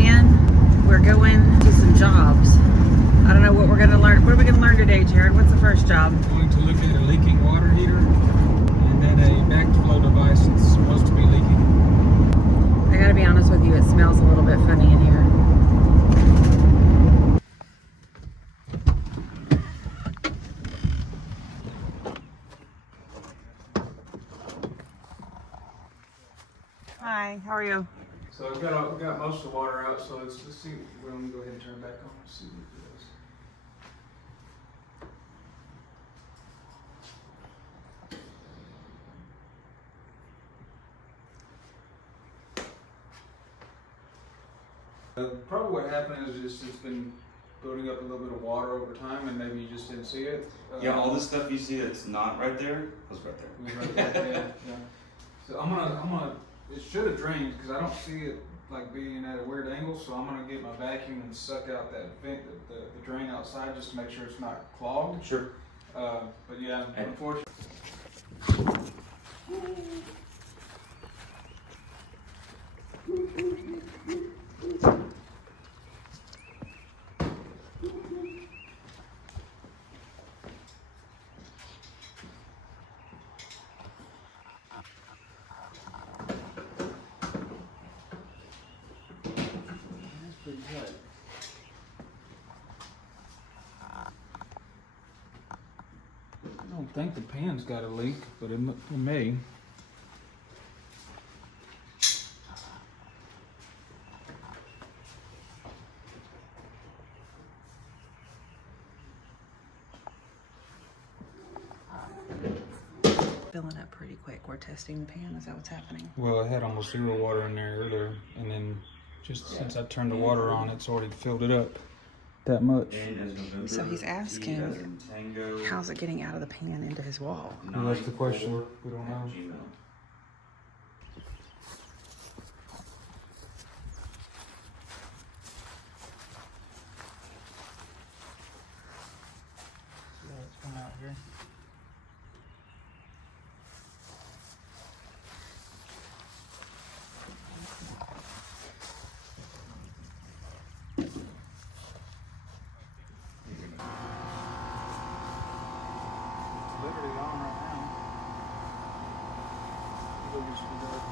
van. We're going to some jobs. I don't know what we're going to learn. What are we going to learn today, Jared? What's the first job? I'm going to look at a leaking water heater and then a backflow device that's supposed to be leaking. I got to be honest with you, it smells a little bit funny in here. Hi, how are you? So I've got most of the water out, so let's see. We're going to go ahead and turn it back on and see what it does. Probably what happened is just it's been building up a little bit of water over time, and maybe you just didn't see it. Yeah, all this stuff you see that's not right there was right there. It was right there. Yeah. So I'm gonna. It should have drained because I don't see it like being at a weird angle. So I'm gonna get my vacuum and suck out that vent, the drain outside, just to make sure it's not clogged. Sure. But yeah, unfortunately. I don't think the pan's got a leak, but it may. Filling up pretty quick. We're testing the pan. Is that what's happening? Well, I had almost zero water in there earlier, and then just since I turned the water on, it's already filled it up that much. So he's asking, how's it getting out of the pan into his wall? Well, that's the question. We don't know. Yeah, it's coming out here. Literally on right now. It'll just be good.